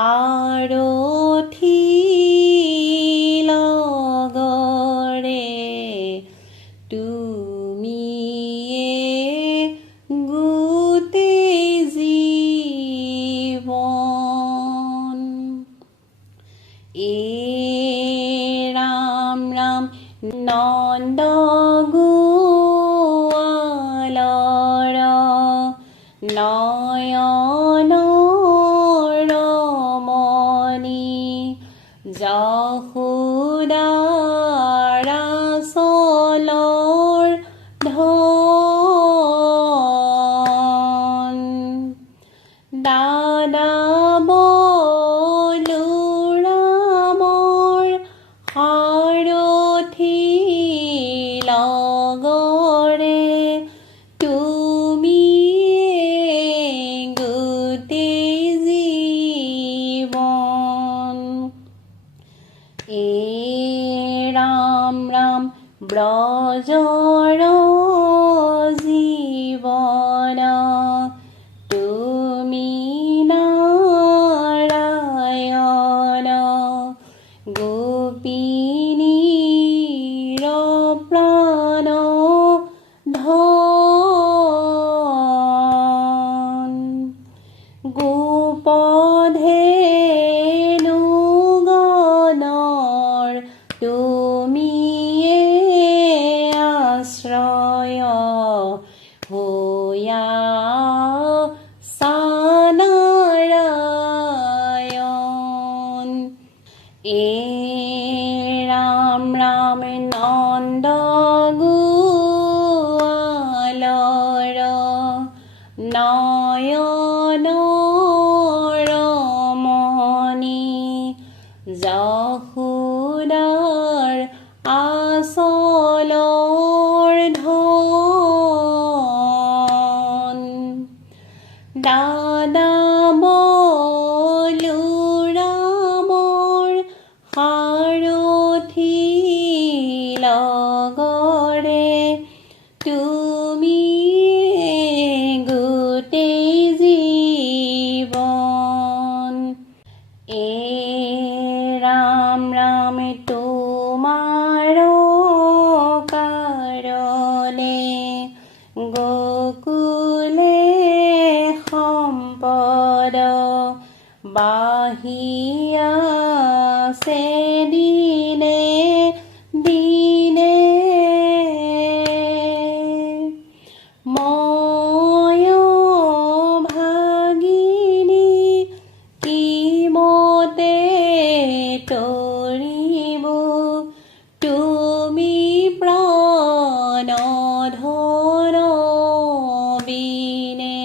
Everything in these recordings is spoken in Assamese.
সাৰথি লগৰে তুমিয়ে গোটেই জীৱন। ৰাম ৰাম নন্দ গোৱালৰ নয়নৰ মণি যশোদাৰ আঁচলৰ ধন। দাদা বলোৰামৰ সাৰথি লগৰে তুমিয়ে গোটেই জীৱন। ৰাম ৰাম ব্ৰজৰ জীৱন তুমি নাৰায়ণ গোপিনীৰ প্ৰাণ ধন। গোপধেনু গণৰ তুমিয়ে আশ্ৰয় হৈয়া নাৰায়ণ। ৰাম ৰাম নন্দ গোৱালৰ নয়নৰ মণি যশোদাৰ আঁচলৰ ধন। দাদা বলোৰামৰ সাৰথি লগৰে তুমিয়ে গোটেই জীৱন। ৰাম ৰাম তোমাৰ কাৰণে গোকুলে সম্পদ বাঢ়ি আছে দিনে দিনে। মই ভাগিনী কিমতে তৰিব তুমি প্ৰাণধন বিনে।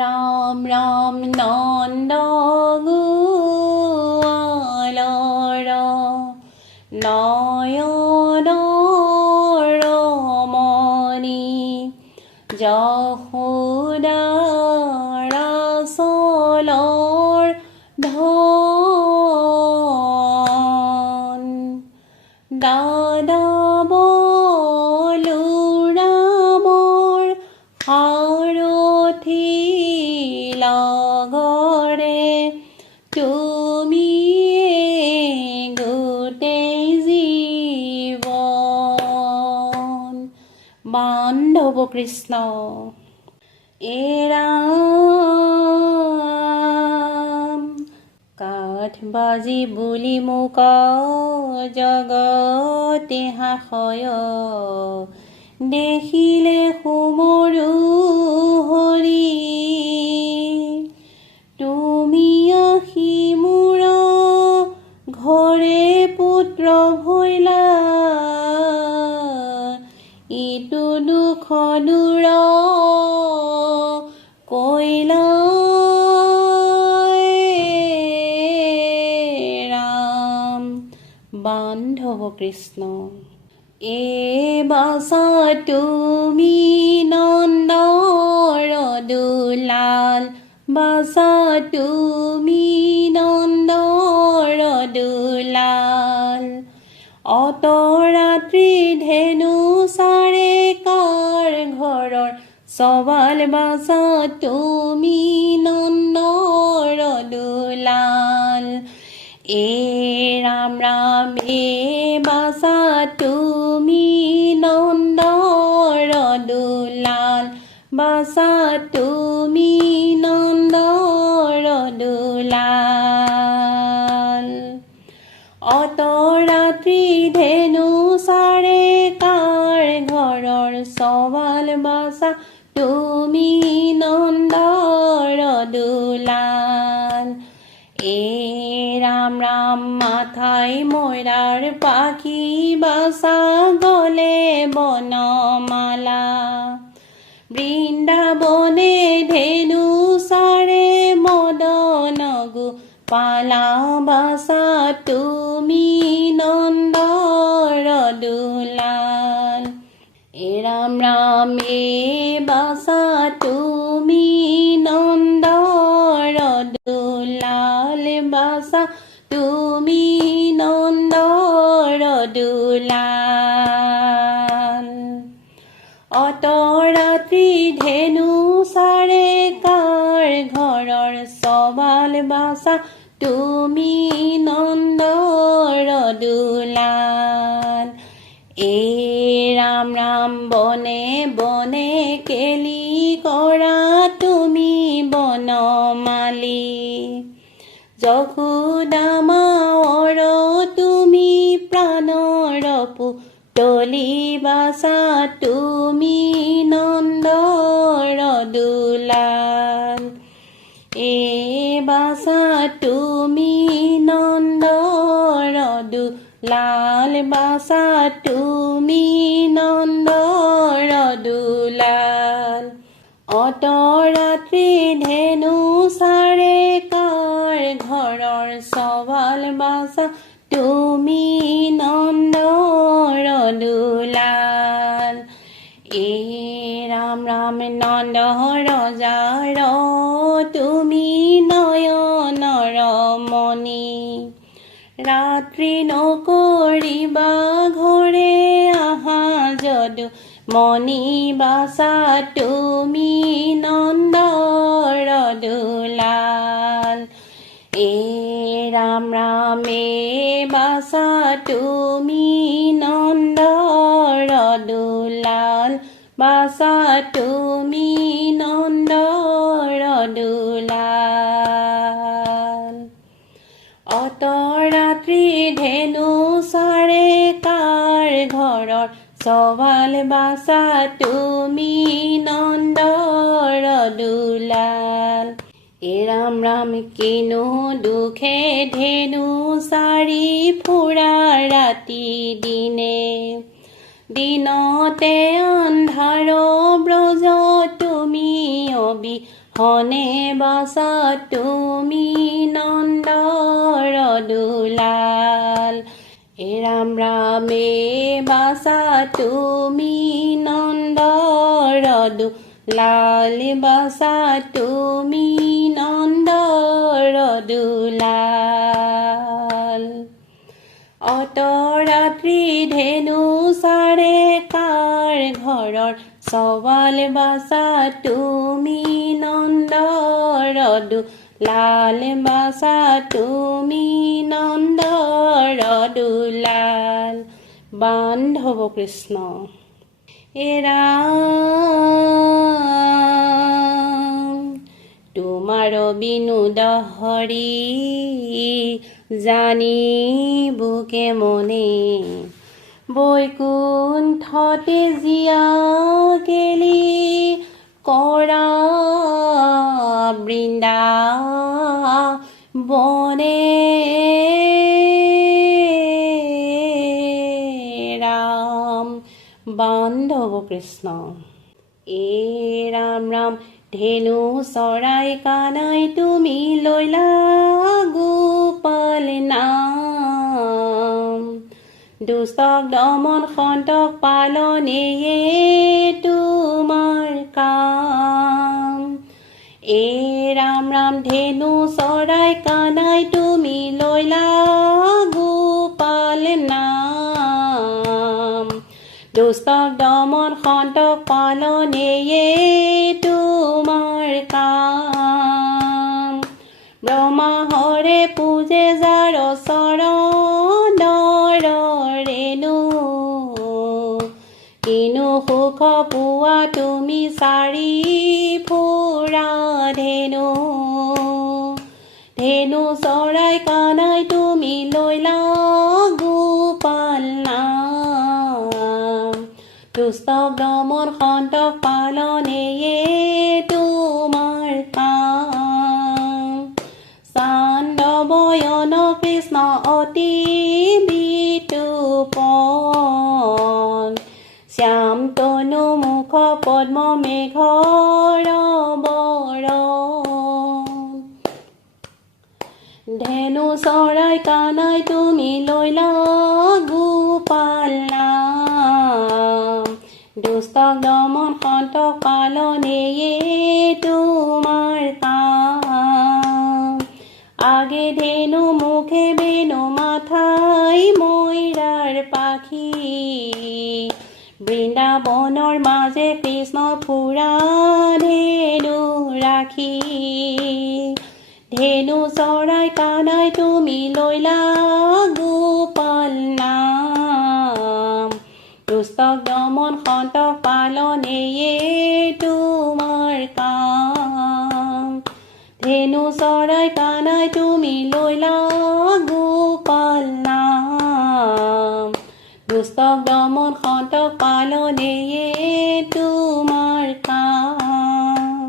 ৰাম ৰাম নন্দ গোৱালৰ নয়নৰ মণি যশোদাৰ আঁচলৰ ধন। দাদা বলোৰামৰ সাৰথি লগৰে তুমিয়ে গোটেই জীৱন। বান্ধৱ কৃষ্ণ। ৰাম কাঠ বাজি বুলি মোক জগতে হাসয় দেখিলে সুমৰু হৰি। তুমি আহি মোৰ ঘৰে পুত্ৰ ভৈলা ইটো দুখ দূৰ কৈলা। ৰাম বান্ধৱ কৃষ্ণ। বাছা তুমি নন্দৰ দুলাল বাছা তুমি নন্দৰ দুলাল। অতৰাত্ৰি ধেনু চাৰে কাৰ ঘৰৰ সবাল বাসা তুমি নন্দর দুলাল এ রাম রাম এ বাসা তুমি নন্দর দুলাল বাসা তুমি নন্দর দুলাল অত ৰাত্ৰি ধেনু চাৰে কাৰ ঘৰৰ সৱাল বাসা তুমি নন্দৰ দুলাল এ ৰাম ৰাম মাথাই ময়ৰাৰ পাখি বাসা গলে বনমালা বৃন্দাবনে ধেনু চাৰে মদন গোপালা বাসা তুমি নন্দৰ দুলাল এ ৰাম ৰাম এ বাসা তুমি নন্দৰ দুলাল বাসা তুমি নন্দৰ দুলাল অত ৰাত্ৰি ধেনু চাৰে কাৰ ঘৰৰ সৱাল বাসা তুমি নন্দৰ দুলাল এ ৰাম ৰাম বনে বনে কেলি কৰা তুমি বনমালী যশোদা মাৰ তুমি প্ৰাণৰ পুতলি বাসা তুমি নন্দৰ দুলাল এ বাসা তুমি নন্দৰ দুলাল বাসা তুমি নন্দৰ দুলাল অত ৰাত্ৰি ধেনু চাৰে কাৰ ঘৰৰ সৱাল বাসা তুমি নন্দৰ দুলাল এ ৰাম ৰাম নন্দ ৰজাৰ তুমি নয়নৰ মণি ৰাত্ৰি নকৰিবা ঘৰে আহা যদু মণি বাসা তুমি নন্দৰ দুলাল এ ৰাম ৰাম এ বাসা তুমি নন্দৰ দুলাল বাসা তুমি নন্দৰ দুলাল অত ৰাত্ৰি ধেনু চাৰে কাৰ ঘৰৰ সৱাল বাসা তুমি নন্দৰ দুলাল এ ৰাম ৰাম কিনো দুখে ধেনু চাৰি ফুৰা ৰাতি দিনে দিনতে অন্ধাৰ ব্ৰজ তুমি অবিহনে বাসা তুমি নন্দৰ দুলাল এ ৰাম ৰাম এ বাসা তুমি নন্দৰ দুলাল বাসা তুমি নন্দৰ দুলাল অত ৰাত্ৰি ধেনু চাৰে কাৰ ঘৰৰ সৱাল বাসা তুমি নন্দৰ দুলাল বাসা তুমি নন্দৰ দুলাল বান্ধৱ কৃষ্ণ এ ৰাম তোমাৰ বিনোদ হৰি জানিবুকে মনে বৈকুণ্ঠতে জীয়া কেলি কৰা বৃন্দাবনে ৰাম বান্ধৱ কৃষ্ণ এ ৰাম ৰাম ধেনু চৰাই কানাই তুমি লৈলা গোপাল নাম দুষ্টক দমন সন্তক পালনেয়ে তোমাৰ কাম এ ৰাম ৰাম ধেনু চৰাই কানাই তুমি লৈলা গোপাল নাম দুষ্টক দমন সন্তক পালনেয়ে তোমাৰ কাম ব্ৰহ্মা হৰে পূজে যাৰ চৰণৰ ৰেণু কিনো সুখ পোৱা তুমি চাৰি ফুৰা ধেনু ধেনু চৰাই কানাই তুমি লৈলা গোপাল নাম দুষ্টক দমন সন্তক পালনেয়ে তোমাৰ কাম চান্দ বয়ন কৃষ্ণ অতি বিতুপন শ্যাম তনু মুখ পদ্ম মেঘৰ বৰণ ধেনু চৰাই কানাই তুমি লৈলা গোপাল নাম দুষ্টক দমন সন্তক পালনেয়ে তোমাৰ কাম আগে ধেনু মুখে বেনু মাথাই ময়ৰাৰ পাখি বৃন্দাবনৰ মাজে কৃষ্ণ ফুৰা ধেনু ৰাখি ধেনু চৰাই কানাই তুমি লৈলা গোপাল নাম দুষ্টক দমন সন্তক পালনেয়ে তোমাৰ কাম ধেনু চৰাই কানাই তুমি লৈলা গোপাল নাম দুষ্টক দমন সন্তক পালনেয়ে তোমাৰ কাম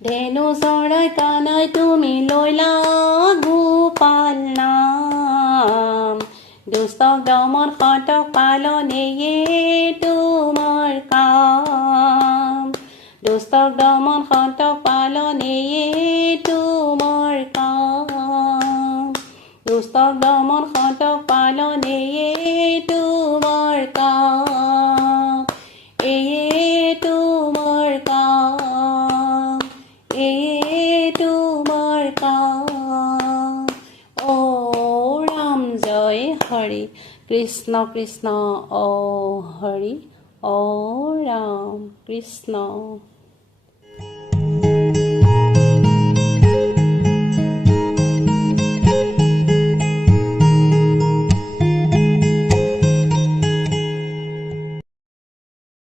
ধেনু চৰাই কানাই তুমি লৈলা গোপাল নাম দুষ্টক দমন সন্তক পালনেয়ে তোমাৰ কাম দুষ্টক দমন সন্তক পালনেয়ে তোমাৰ কাম দুষ্টক দমন সন্তক পালনেয়ে তোমাৰ কাম এয়ে তোমাৰ কাম এয়ে তোমাৰ কাম ও ৰাম জয় হৰি কৃষ্ণ কৃষ্ণ ও হৰি ও ৰাম কৃষ্ণ